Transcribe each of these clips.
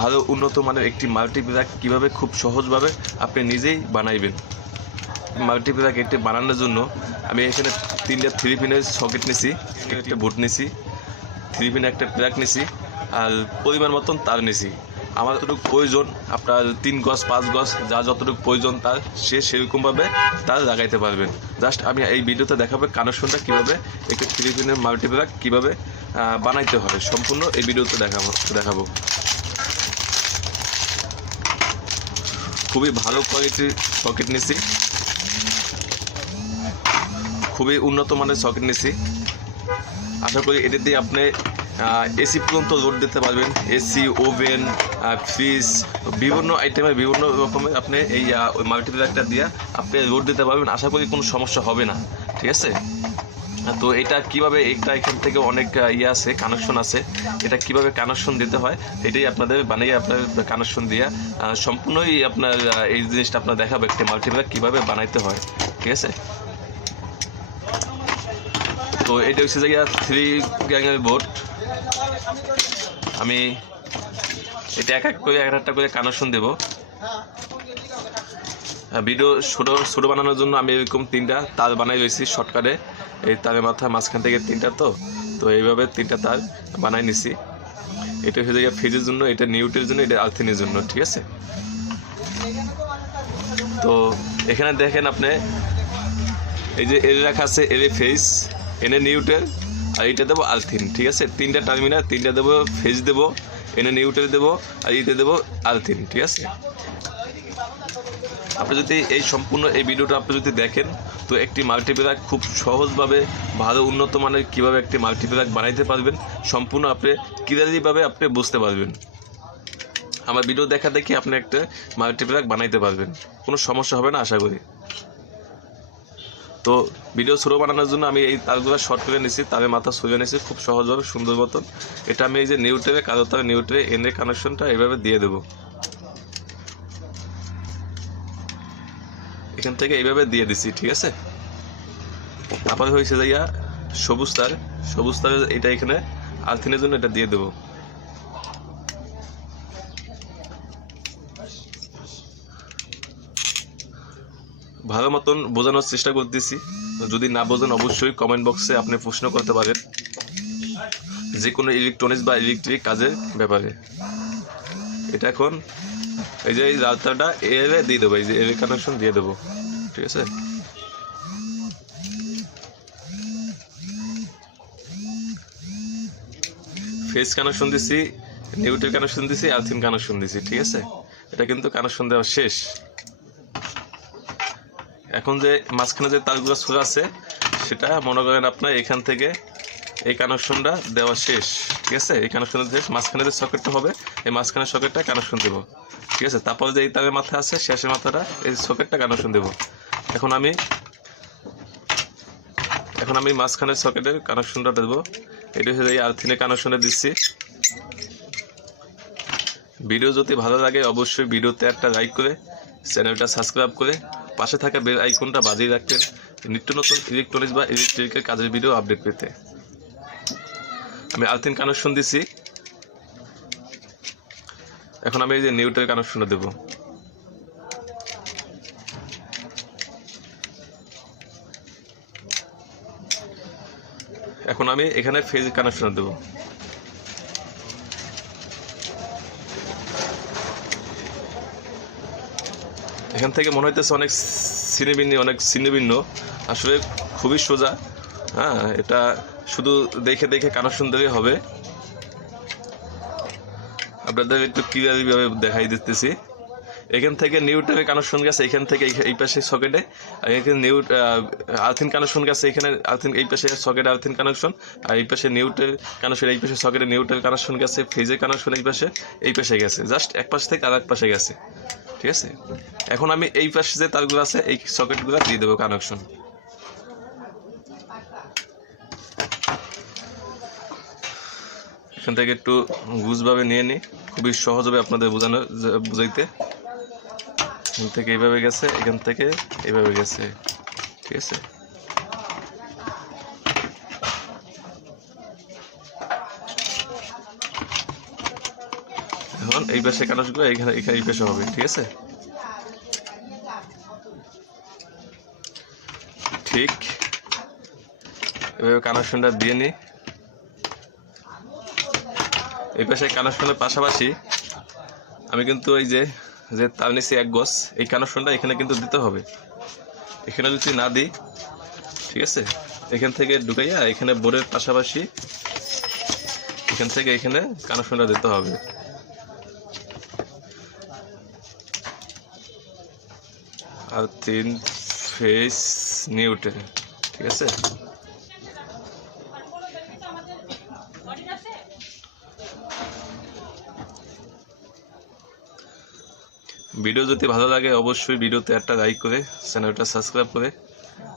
ভালো উন্নত মানের একটি মাল্টিপ্লাগ কীভাবে খুব সহজভাবে আপনি নিজেই বানাইবেন। মাল্টিপ্লাগ এটি বানানোর জন্য আমি এখানে 3টা 3 পিনের সকেট নিছি, একটা বোর্ড নিছি, 3 পিনের একটা প্লাগ নিছি, আর পরিমাণ মতন তার নিছি। আমার যতটুকু প্রয়োজন, আপনার 3 গজ 5 গজ যা যতটুকু প্রয়োজন তার সেরকমভাবে তার লাগাইতে পারবেন। জাস্ট আমি এই ভিডিওতে দেখাবো কানেকশনটা কীভাবে একটি 3 পিনের মাল্টিপ্লাগ কীভাবে বানাইতে হবে, সম্পূর্ণ এই ভিডিওতে দেখাবো। খুবই ভালো কোয়ালিটির সকেট নিছি, খুবই উন্নত মানের সকেট নিছি। আশা করি এটা দিয়ে আপনি এসি পর্যন্ত লোড দিতে পারবেন। এসি, ওভেন, ফ্রিজ, বিভিন্ন আইটেমের বিভিন্ন রকমের আপনি এই মাল্টিপ্লাগটা দিয়ে আপনি লোড দিতে পারবেন। আশা করি কোনো সমস্যা হবে না, ঠিক আছে। তো এটা কিভাবে, এখান থেকে অনেক আছে, কানেকশন আছে। এটা কিভাবে কানেকশন দিতে হয় এটাই আপনাদের বানিয়ে আপনার কানেকশন দিয়ে সম্পূর্ণই আপনার এই জিনিসটা আপনার দেখাবো, একটা মাল্টিপ্লাগ কীভাবে বানাইতে হয়, ঠিক আছে। তো এটা হচ্ছে জায়গা 3 গ্যাংয়ের বোর্ড। আমি এটা এক একটা করে কানেকশন দেব। ভিডিও ছোটো বানানোর জন্য আমি এরকম 3টা তার বানাই রয়েছি শর্টকাটে। এই তারের মাঝখান থেকে 3টা, তো এইভাবে 3টা তার বানাই নিছি। এটা হচ্ছে জায়গা ফ্রিজের জন্য, এটা নিউটের জন্য, এটা আর্থিনের জন্য, ঠিক আছে। তো এখানে দেখেন আপনি এই যে এর রাখা আছে, এর ফেজ, এনে নিউট্রাল, আর এটা দেবো আর্থিন, ঠিক আছে। 3টা টার্মিনাল, 3টা দেবো ফেজ দেবো, এনে নিউট্রাল দেবো, আর এইটা দেবো আর্থিন, ঠিক আছে। আপনি যদি এই সম্পূর্ণ এই ভিডিওটা আপনি যদি দেখেন, তো একটি মাল্টিপ্লাগ খুব সহজভাবে ভালো উন্নত মানের কীভাবে একটি মাল্টিপ্লাগ বানাইতে পারবেন সম্পূর্ণ আপনি ক্লিয়ারলিভাবে আপনি বুঝতে পারবেন। আমার ভিডিও দেখা দেখি আপনি একটা মাল্টিপ্লাগ বানাইতে পারবেন, কোনো সমস্যা হবে না আশা করি। তো ভিডিও ছোটো বানানোর জন্য আমি এই তারগুলো শর্ট করে নিয়েছি, তারের মাথা সরিয়ে নিয়েছি খুব সহজভাবে সুন্দর মতন। এটা আমি এই যে নিউট্রালে, কালো তারে নিউট্রালে এনে কানেকশনটা এইভাবে দিয়ে দেবো। এখান থেকে এইভাবে দিয়ে দিছি, ঠিক আছে। তারপরে হয়েছে যাইয়া সবুজ তার, এটা এখানে আর্থিনের জন্য এটা দিয়ে দেবো। ভালো মতন বোঝানোর চেষ্টা করতেছি, যদি না বোঝেন অবশ্যই কমেন্ট বক্সে আপনি প্রশ্ন করতে পারেন যে কোনো ইলেকট্রনিক্স বা ইলেকট্রিক কাজের ব্যাপারে। এটা এখন এই যে এই রাস্তাটা এর দিয়ে দেবো, এই যে এর কানেকশন দিয়ে দেবো, ঠিক আছে। ফেজ কানেকশন দিছি, নিউট্রাল কানেকশন দিছি, আর্থিন কানেকশন দিছি, ঠিক আছে। এটা কিন্তু কানেকশন দেওয়া শেষ। এখন যে মাঝখানে যে তারগুলো ছোড়া আছে সেটা মনে করেন আপনার এখান থেকে এই কানেকশনটা দেওয়া শেষ, ঠিক আছে। এই কানেকশনটা শেষ, মাঝখানে যে সকেটটা হবে এই মাঝখানের সকেটটা কানেকশন দেবো, ঠিক আছে। তারপর যে এই তারের মাথা আছে শেষের মাথাটা এই সকেটটা কানেকশন দেবো। এখন আমি মাঝখানের সকেটের কানেকশনটা দেবো। এটা হচ্ছে এই আর্থিনের কানেকশনটা দিচ্ছি। ভিডিও যদি ভালো লাগে অবশ্যই ভিডিওতে একটা লাইক করে চ্যানেলটা সাবস্ক্রাইব করে পাশে থাকা বেল আইকনটা বাজিয়ে রাখবেন নিত্য নতুন ইলেকট্রনিক্স বা ইলেকট্রিকের কাজের ভিডিও আপডেট পেতে। আমি আর্থিন কানেকশন দিছি, এখন আমি এই যে নিউট্রাল কানেকশনটা দেবো। এখন আমি এখানে ফেজ কানেকশন দেবো। এখান থেকে মনে হইতেছে অনেক ছিন্নভিন্ন, আসলে খুবই সোজা। হ্যাঁ, এটা শুধু দেখে কানেকশন দিলেই হবে। আপনাদের একটু ক্লিয়ারভাবে দেখাই দিতেছি। এখান থেকে নিউট্রালের কানেকশন গেছে এখান থেকে এই পাশে সকেটে, আর এখানে আর্থিন কানেকশন গেছে এখানে আর্থিন, এই পাশে সকেটে আর্থিন কানেকশন, আর এই পাশে নিউট্রাল কানেকশন, এই পাশে সকেটে নিউট্রাল কানেকশন গেছে, ফেজের কানেকশন এই পাশে গেছে, জাস্ট এক পাশ থেকে আর এক পাশে গেছে, ঠিক আছে। এখন আমি এই পাশে যে তারগুলো আছে এই সকেটগুলো দিয়ে দেবো কানেকশন। এখান থেকে একটু গুছভাবে নিয়ে নিই, খুবই সহজ হবে আপনাদের বুঝাইতে। এখান থেকে এইভাবে গেছে, এখান থেকে এইভাবে গেছে, ঠিক আছে। এখন যেমন এই পাশে কানেকশনগুলো এখানে এখানে এই পাশে হবে, ঠিক আছে। ঠিক এভাবে কানেকশনটা দিয়ে নিই। এই পাশে কানেকশনের পাশাপাশি আমি কিন্তু এই যে তার নিচে 1 গজ এই কানেকশনটা এখানে কিন্তু দিতে হবে। এখানে যদি না দিই, ঠিক আছে, এখান থেকে ঢুকাইয়া এখানে বোর্ডের পাশাপাশি এখান থেকে এখানে কানেকশনটা দিতে হবে। আর 3 ফেজ নিউট্রাল, ঠিক আছে। ভিডিও যদি ভালো লাগে অবশ্যই ভিডিওতে একটা লাইক করে চ্যানেলটা সাবস্ক্রাইব করে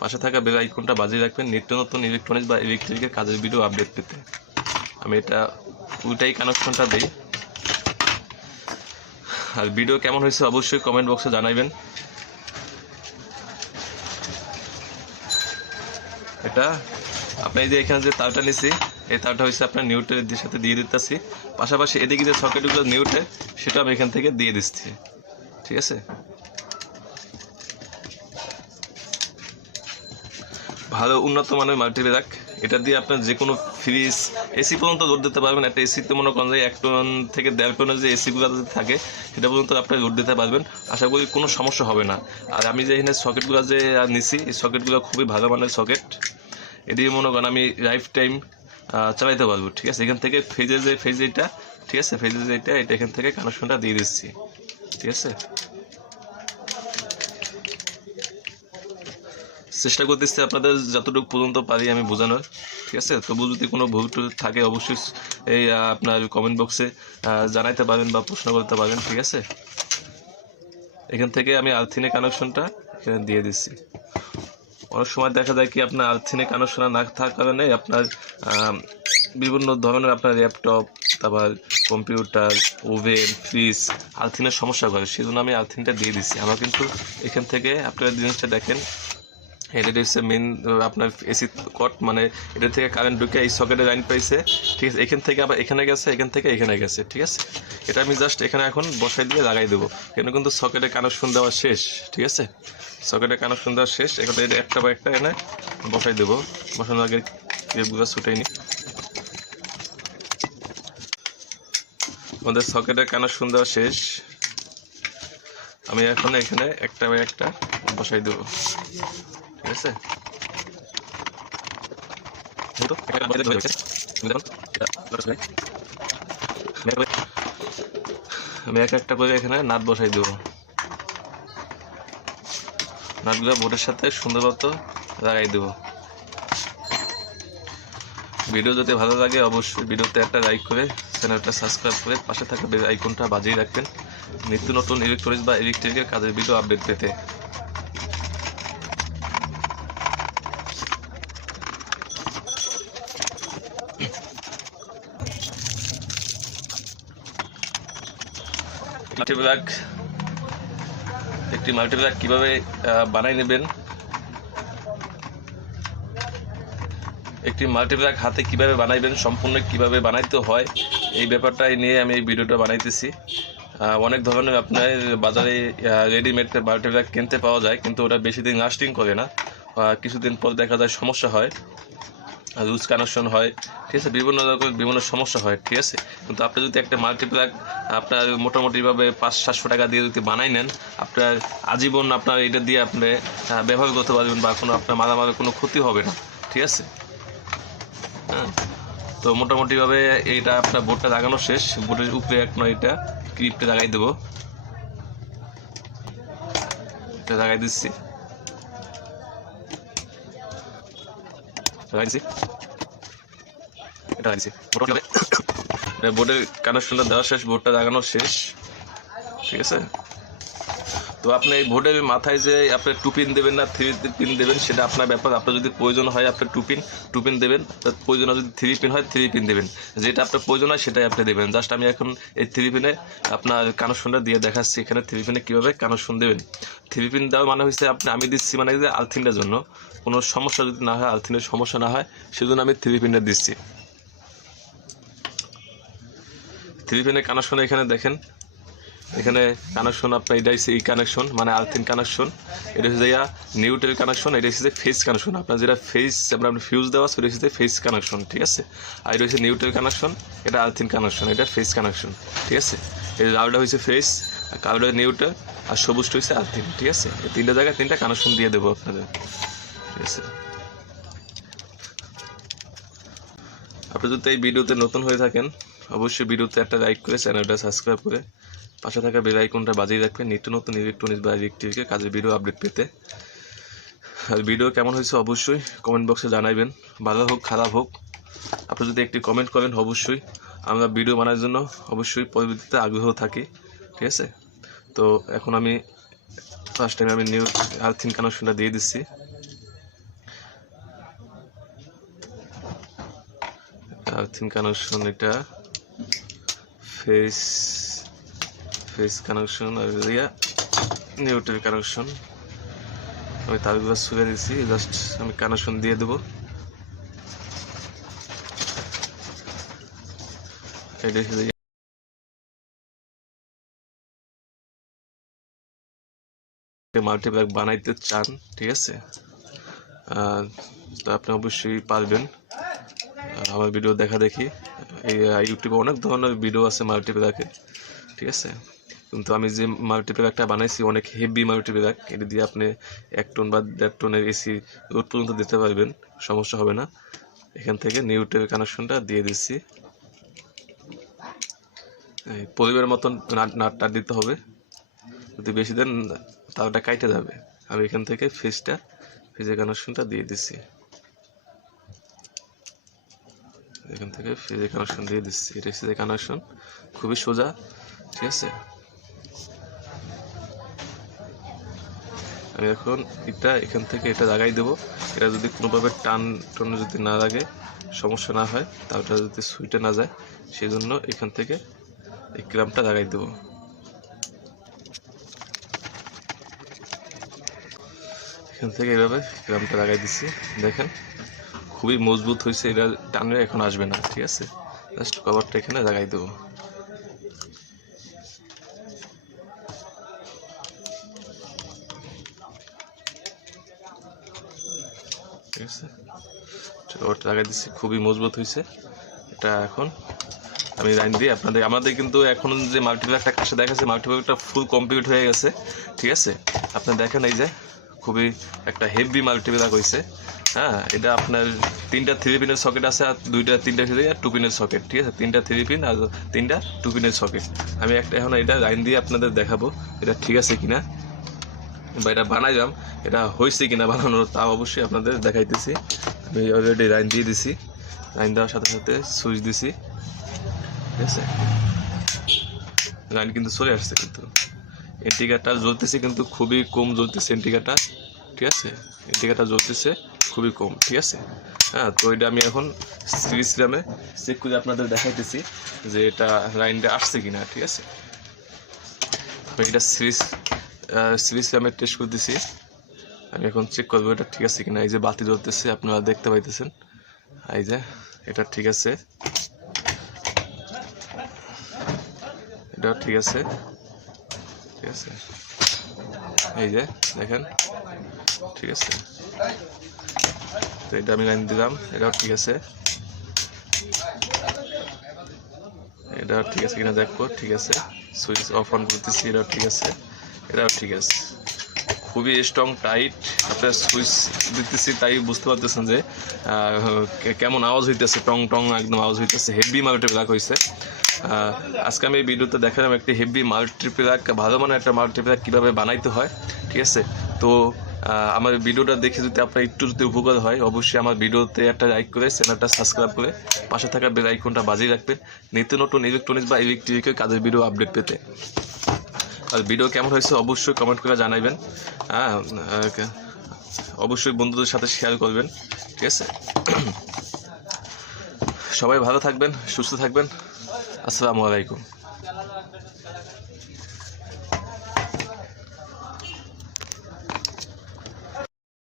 পাশে থাকা বেল আইকনটা বাজিয়ে রাখবেন নিত্য নতুন ইলেকট্রনিক্স বা ইলেকট্রিকের কাজের ভিডিও আপডেট পেতে। আমি এটা ওইটাই কানেকশনটা দিই। আর ভিডিও কেমন হয়েছে অবশ্যই কমেন্ট বক্সে জানাবেন। এটা আপনি যে এখানে যে তারটা নিছি এই তারটা হচ্ছে আপনার নিউট্রালের সাথে দিয়ে দিতেছি, পাশাপাশি এদিকে যে সকেটগুলো নিউট্রাল সেটা আমি এখান থেকে দিয়ে দিচ্ছি, ঠিক আছে। ভালো উন্নত মানের মাল্টিপ্লাগ, এটা দিয়ে আপনার যে কোনো ফ্রিজ এসি পর্যন্ত লোড দিতে পারবেন। একটা এসিতে মনে করেন যে 1 টন থেকে 1.5 টনের যে এসিগুলো থাকে সেটা পর্যন্ত আপনি লোড দিতে পারবেন। আশা করি কোনো সমস্যা হবে না। আর আমি যে এখানে সকেটগুলো যে নিছি এই সকেটগুলো খুবই ভালো মানের সকেট, এটি মনে করেন আমি লাইফ টাইম চালাইতে পারবো, ঠিক আছে। এখান থেকে ফেজ এইটা, ঠিক আছে, ফেজের যেটা এটা এখান থেকে কানেকশনটা দিয়ে দিচ্ছি, ঠিক আছে। চেষ্টা করতেছি আপনাদের যতটুকু পর্যন্ত পারি আমি বোঝানোর, ঠিক আছে। তবু যদি কোনো ভুল টুল থাকে অবশ্যই এই আপনার কমেন্ট বক্সে জানাইতে পারেন বা প্রশ্ন করতে পারেন, ঠিক আছে। এখান থেকে আমি আর্থিনে কানেকশনটা এখানে দিয়ে দিচ্ছি। অনেক সময় দেখা যায় কি আপনার আর্থিনে কানেকশন না থাকার কারণে আপনার বিভিন্ন ধরনের আপনার ল্যাপটপ, তারপর কম্পিউটার, ওভেন, ফ্রিজ আর্থিনের সমস্যা করে, সেই জন্য আমি আর্থিনটা দিয়ে দিচ্ছি। আমার কিন্তু এখান থেকে আপনারা জিনিসটা দেখেন, এটা হচ্ছে মেন আপনার এসি কট, মানে এটা থেকে কারেন্ট ঢুকে এই সকেটে লাইন পাইছে, ঠিক আছে। এখান থেকে আবার এখানে গেছে, এখান থেকে এখানে গেছে, ঠিক আছে। এটা আমি জাস্ট এখানে এখন বসাই দিয়ে লাগাই দেবো। এখানে কিন্তু সকেটে কানেকশন দেওয়া শেষ, ঠিক আছে। সকেটে কানেকশন দেওয়া শেষ। এখানে এটা একটা বা একটা এখানে বসাই দেবো। বসানোর আগে কেবলগুলো ছুটাই নি। আমাদের সকেটের কানেকশন দেওয়া শেষ। আমি এখন এখানে একটা বা একটা বসাই দেবো, ঠিক আছে। আমি এক একটা করে এখানে নাট বসাই দেবো। নাটগুলো বোর্ডের সাথে সুন্দর মতো লাগাই দেবো। ভিডিও যদি ভালো লাগে অবশ্যই ভিডিওতে একটা লাইক করে চ্যানেলটা সাবস্ক্রাইব করে পাশে থাকা বেল আইকনটা বাজিয়ে রাখবেন নিত্য নতুন ইলেকট্রনিক্স বা ইলেকট্রিকের কাজের ভিডিও আপডেট পেতে। একটি মাল্টিপ্লাগ কিভাবে বানাই নেবেন, একটি মাল্টিপ্লাগ হাতে কিভাবে বানাইবেন, সম্পূর্ণ কিভাবে বানাইতে হয় এই ব্যাপারটাই নিয়ে আমি এই ভিডিওটা বানাইতেছি। অনেক ধরনের আপনার বাজারে রেডিমেড মাল্টিপ্লাগ কিনতে পাওয়া যায়, কিন্তু ওটা বেশি দিন লাস্টিং করে না। কিছুদিন পর দেখা যায় সমস্যা হয়, লুজ কানেকশন হয়, ঠিক আছে, বিভিন্ন রকমের বিভিন্ন সমস্যা হয়, ঠিক আছে। কিন্তু আপনি যদি একটা মাল্টিপ্লাগ আপনার মোটামুটিভাবে 500-700 টাকা দিয়ে যদি বানাই নেন, আপনার আজীবন আপনার এটা দিয়ে আপনি ব্যবহার করতে পারবেন বা কোনো আপনার মালামালের কোনো ক্ষতি হবে না, ঠিক আছে। হ্যাঁ, তো মোটামুটিভাবে এইটা আপনার বোর্ডটা লাগানো শেষ। বোর্ডের উপরে একটা এটা ক্লিপটা লাগাই দেবো, এটা লাগাই দিচ্ছি, লাগাইছি, এটা লাগাইছি। বোর্ডের কানেকশনটা দেওয়া শেষ, বোর্ডটা লাগানো শেষ, ঠিক আছে। তো আপনি এই বোর্ডের মাথায় যে আপনি 2 পিন দেবেন না 3 পিন দেবেন সেটা আপনার ব্যাপার। আপনার যদি প্রয়োজন হয় আপনি 2 পিন দেবেন, প্রয়োজন হয় যদি 3 পিন হয় 3 পিন দেবেন, যেটা আপনার প্রয়োজন হয় সেটাই আপনি দেবেন। জাস্ট আমি এখন এই 3 পিনে আপনার কানেকশনটা দিয়ে দেখাচ্ছি। এখানে 3 পিনে কীভাবে কানেকশন দেবেন। 3 পিন দেওয়া মানে হচ্ছে আমি দিচ্ছি মানে যে আর্থিংটার জন্য কোনো সমস্যা যদি না হয়, আর্থিংয়ের সমস্যা না হয় সেজন্য আমি 3 পিনটা দিচ্ছি। 3 পিনের কানেকশন এখানে দেখেন, এখানে কানেকশন আপনার এটা হচ্ছে এই কানেকশন মানে আর্থিং কানেকশন, এটা হচ্ছে নিউট্রাল কানেকশন, এটা হচ্ছে ফেজ কানেকশন। আপনার যেটা ফেজ আপনার ফিউজ দেওয়া সেটা হচ্ছে ফেজ কানেকশন, ঠিক আছে। আর এটা হচ্ছে নিউট্রাল কানেকশন, এটা আর্থিং কানেকশন, এটা ফেজ কানেকশন, ঠিক আছে। এই লালটা হচ্ছে ফেজ, আর কালোটা নিউট্রাল, আর সবুজটা হচ্ছে আর্থিং, ঠিক আছে। এই 3টা জায়গায় 3টা কানেকশন দিয়ে দেবো আপনাদের, ঠিক আছে। আপনি যদি এই ভিডিওতে নতুন হয়ে থাকেন অবশ্যই ভিডিওতে একটা লাইক করে চ্যানেলটা সাবস্ক্রাইব করে পাশে থাকা বেল আইকনটা বাজিয়ে রাখবেন নিত্য নতুন ইলেকট্রনিক্স বা ইলেকট্রিকের কাজের ভিডিও আপডেট পেতে। আর ভিডিও কেমন হয়েছে অবশ্যই কমেন্ট বক্সে জানাবেন, ভালো হোক খারাপ হোক। আপনি যদি একটি কমেন্ট করেন অবশ্যই আমরা ভিডিও বানানোর জন্য অবশ্যই পরবর্তীতে আগ্রহ থাকি, ঠিক আছে। তো এখন আমি ফার্স্ট টাইম আমি নিউ আর্থিং কানেকশনটা দিয়ে দিচ্ছি। আর্থিং কানেকশন এটা ফেস কানেকশন, আর নিউট্রাল কানেকশন। আমি তারগুলো ছুঁড়ে দিচ্ছি, জাস্ট আমি কানেকশন দিয়ে দেবো। মাল্টিপ্লাগ বানাইতে চান, ঠিক আছে, তো আপনি অবশ্যই পারবেন। আমার ভিডিও দেখা দেখি এই ইউটিউবে অনেক ধরনের ভিডিও আছে মাল্টিপ্লাগের, ঠিক আছে। কিন্তু আমি যে মাল্টিপ্লাগটা বানাইছি অনেক হেভি মাল্টিপ্লাগ, এটা দিয়ে আপনি 1 টন বা 1.5 টনের এসি লোড পর্যন্ত দিতে পারবেন, সমস্যা হবে না। এখান থেকে নিউট্রাল কানেকশনটা দিয়ে দিচ্ছি। পরিবারের মতন নাটটা দিতে হবে, যদি বেশি দেন তারটা কাইটে যাবে। আমি এখান থেকে ফেজের কানেকশনটা দিয়ে দিচ্ছি, এখান থেকে ফেজের কানেকশন দিয়ে দিচ্ছি। এটা ফেজের কানেকশন, খুবই সোজা, ঠিক আছে। আমি এখন এটা এখান থেকে এটা লাগাই দেবো। এটা যদি কোনোভাবে টান যদি না লাগে, সমস্যা না হয়, তাহলে যদি সুইটে না যায়, সেই জন্য এখান থেকে এই ক্ল্যাম্পটা লাগাই দেবো। এখান থেকে এইভাবে ক্ল্যাম্পটা লাগাই দিচ্ছি, দেখেন খুবই মজবুত হয়েছে, এটা টানলে এখন আসবে না, ঠিক আছে। জাস্ট কভারটা এখানে লাগাই দেবো, ঠিক আছে। কভারটা লাগাই দিচ্ছি, খুবই মজবুত হয়েছে এটা। এখন আমি লাইন দিয়ে আমাদের কিন্তু এখন যে মাল্টিপ্লাগটা কাছে দেখাচ্ছে, মাল্টিপ্লাগটা ফুল কমপ্লিট হয়ে গেছে, ঠিক আছে। আপনার দেখেন এই যে খুবই একটা হেভি মাল্টিপ্লাগ হয়েছে, হ্যাঁ। এটা আপনার 3টা 3 পিনের সকেট আছে, আর 3টা 2 পিনের সকেট, ঠিক আছে। 3টা 3 পিন আর 3টা 2 পিনের সকেট। আমি একটা এখন এটা লাইন দিয়ে আপনাদের দেখাবো এটা ঠিক আছে কিনা, বা এটা বানাইলাম এটা হয়েছে কিনা বানানোর, তা অবশ্যই আপনাদের দেখাইতেছি। আমি অলরেডি লাইন দিয়ে দিছি, লাইন দেওয়ার সাথে সাথে সুইচ দিছি, ঠিক আছে। লাইন কিন্তু চলে আসছে, কিন্তু ইন্ডিকেটরটা জ্বলতেছে কিন্তু খুবই কম জ্বলতেছে ইন্ডিকেটরটা, ঠিক আছে। ইন্ডিকেটর জ্বলতেছে খুবই কম, ঠিক আছে, হ্যাঁ। তো এটা আমি এখন সিরিজ র্যামে চেক করে আপনাদের দেখাইতেছি যে এটা লাইনটা আসছে কিনা, ঠিক আছে। আমি এটা সিরিজ র্যামে টেস্ট করতেছি, আমি এখন চেক করবো এটা ঠিক আছে কিনা। এই যে বাতি জ্বলতেছে আপনারা দেখতে পাইতেছেন, এই যে এটা ঠিক আছে, এটা ঠিক আছে, ঠিক আছে। এই যে দেখেন, ঠিক আছে। তো এটা আমি লাইন দিলাম, এটাও ঠিক আছে, এটাও ঠিক আছে কিনা দেখবো, ঠিক আছে। সুইচ অফ অন করতেছি, এটাও ঠিক আছে, এটাও ঠিক আছে। খুবই স্ট্রং টাইট, আপনার সুইচ দিতেছি তাই বুঝতে পারতেছেন যে কেমন আওয়াজ হইতেছে, টং টং একদম আওয়াজ হইতেছে, হেভি মাল্টিপ্লাগ হয়েছে। আজকে আমি এই ভিডিওতে দেখালাম একটি হেভি মাল্টিপ্লাগ, ভালো মানের একটা মাল্টিপ্লাগ কীভাবে বানাইতে হয়, ঠিক আছে। তো আমার ভিডিওটা দেখে যদি আপনার একটু যদি উপকার হয় অবশ্যই আমার ভিডিওতে একটা লাইক করে চ্যানেলটা সাবস্ক্রাইব করে পাশে থাকা বেল আইকনটা বাজিয়ে রাখবেন নিত্য নতুন ইলেকট্রনিক্স বা ইলেকট্রিকের কাজের ভিডিও আপডেট পেতে। আর ভিডিও কেমন হয়েছে অবশ্যই কমেন্ট করে জানাবেন, হ্যাঁ। অবশ্যই বন্ধুদের সাথে শেয়ার করবেন, ঠিক আছে। সবাই ভালো থাকবেন, সুস্থ থাকবেন। আসসালামু আলাইকুম।